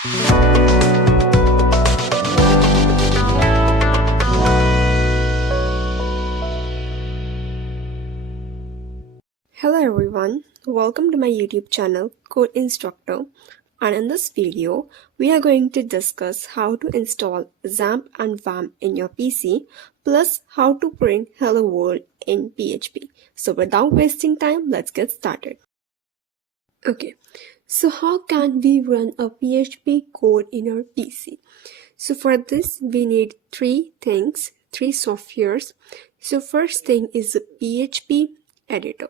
Hello everyone, welcome to my YouTube channel Code Instructor, and in this video we are going to discuss how to install Xampp and Xampp in your PC plus how to print Hello World in PHP. So without wasting time, let's get started. Okay, so how can we run a PHP code in our PC? So for this we need three softwares. So first thing is a PHP editor.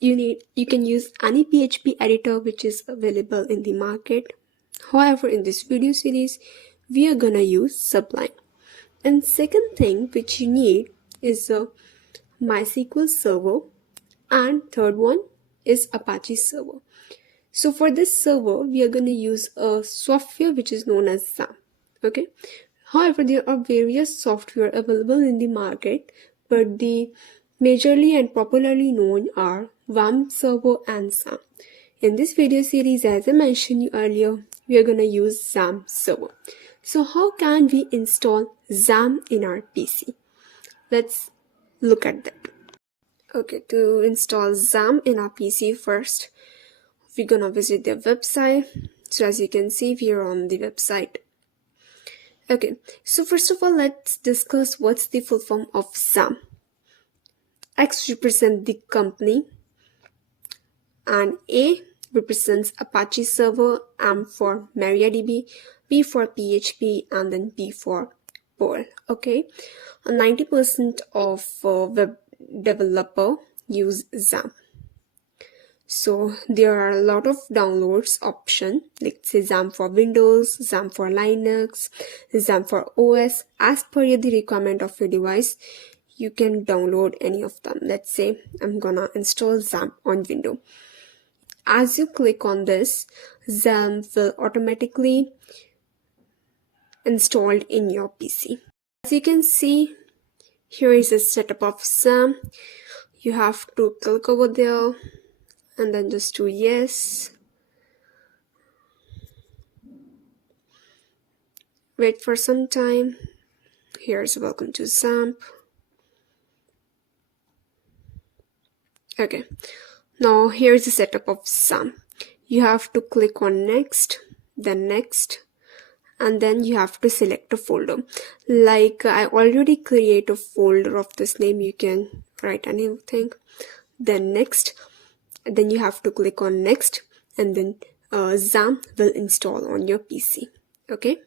You can use any PHP editor which is available in the market. However, in this video series, we are gonna use Sublime. And second thing which you need is a MySQL server, and third one is Apache server. So for this server, we are gonna use a software which is known as Xampp. Okay. However, there are various software available in the market, but the majorly and popularly known are Xampp server and Xampp. In this video series, as I mentioned earlier, we are going to use Xampp server. So how can we install Xampp in our PC? Let's look at that. Okay, to install Xampp in our PC first, we're going to visit their website. So as you can see, we are on the website. Okay, so first of all, let's discuss what's the full form of Xampp. X represents the company, and A represents Apache server, M for MariaDB, P for PHP, and then P for Perl. Okay, 90% of web developer use Xampp. So there are a lot of downloads option, like say Xampp for Windows, Xampp for Linux, Xampp for OS. As per the requirement of your device, you can download any of them. Let's say I'm gonna install Xampp on Windows. As you click on this, Xampp will automatically installed in your PC. As you can see, here is a setup of Xampp. You have to click over there and then just do yes. Wait for some time. Here's welcome to Xampp. Okay, now here's the setup of Xampp. You have to click on next, then next, and then you have to select a folder. Like I already create a folder of this name, you can write anything. Then next, then you have to click on next, and then Xampp will install on your PC. Okay,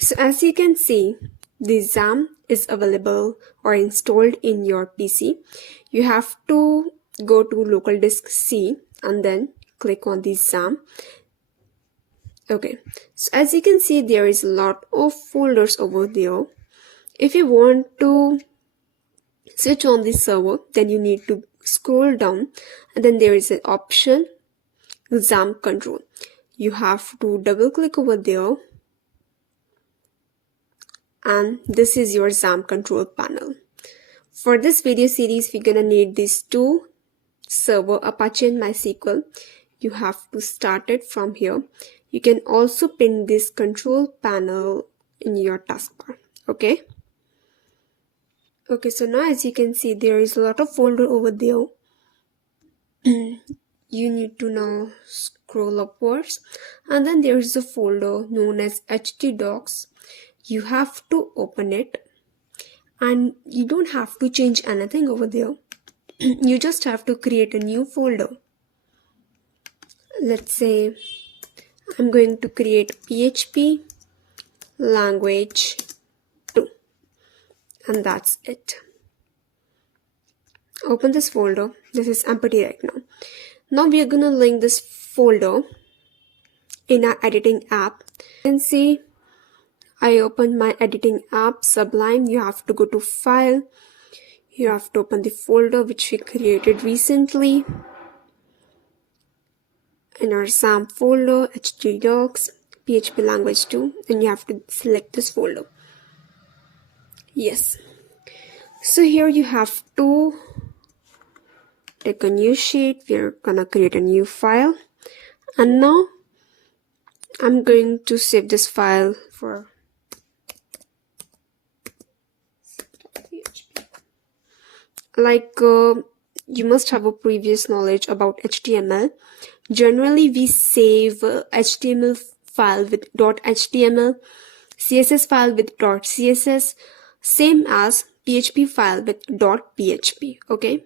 so as you can see, the Xampp is available or installed in your PC. You have to go to local disk C and then click on the Xampp. Okay, so as you can see, there is a lot of folders over there. If you want to switch on the server, then you need to scroll down, and then there is an option Xampp control. You have to double click over there, and this is your Xampp control panel. For this video series, we're gonna need these two server, Apache and MySQL. You have to start it from here. You can also pin this control panel in your taskbar. Okay, so now as you can see, there is a lot of folder over there. You need to now scroll upwards, and then there is a folder known as htdocs. You have to open it, and you don't have to change anything over there. You just have to create a new folder. Let's say I'm going to create PHP language 2, and that's it. Open this folder. This is empty right now. Now we are gonna link this folder in our editing app. You can see I opened my editing app Sublime. You have to go to File. You have to open the folder which we created recently. In our Xampp folder, htdocs, PHP language 2, and you have to select this folder. Yes. So here you have to take a new sheet. We're gonna create a new file, and now I'm going to save this file for PHP. You must have a previous knowledge about HTML. Generally, we save HTML file with .html, CSS file with .css, same as PHP file with .php. Okay,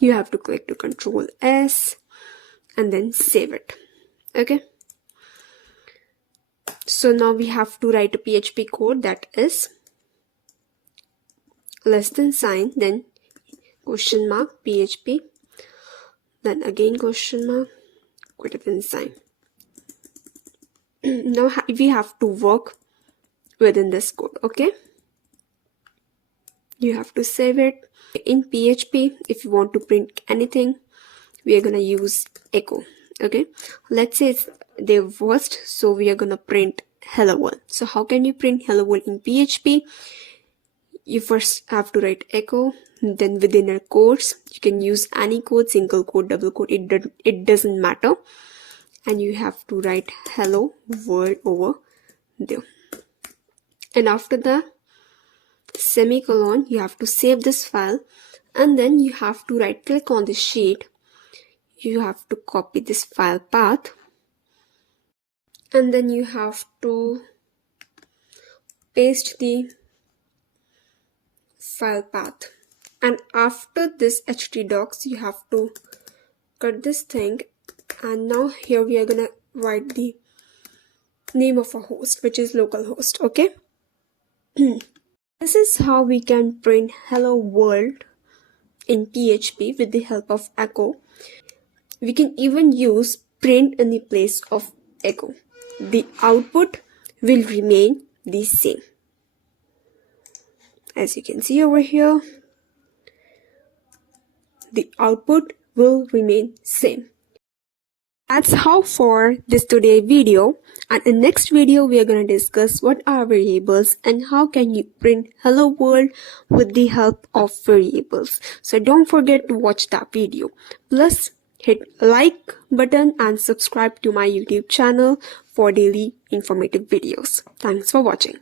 you have to click to Control S and then save it. Okay, so now we have to write a PHP code that is less than sign, then question mark PHP, then again question mark, greater than sign. Now we have to work within this code. Okay, you have to save it. In PHP, if you want to print anything, we are gonna use echo. Okay, let's say it's the worst, so we are gonna print hello world. So how can you print hello world in PHP? You first have to write echo, then within a quotes you can use any quote, single quote, double quote, it doesn't matter, and you have to write hello world over there, and after the semicolon you have to save this file, and then you have to right click on the sheet, you have to copy this file path, and then you have to paste the file path, and after this htdocs you have to cut this thing, and now here we are gonna write the name of a host, which is localhost. Okay. This is how we can print hello world in PHP with the help of echo. We can even use print in the place of echo. The output will remain the same. As you can see over here, the output will remain same. That's how for this today video, and in next video we are going to discuss what are variables and how can you print hello world with the help of variables. So don't forget to watch that video. Plus hit like button and subscribe to my YouTube channel for daily informative videos. Thanks for watching.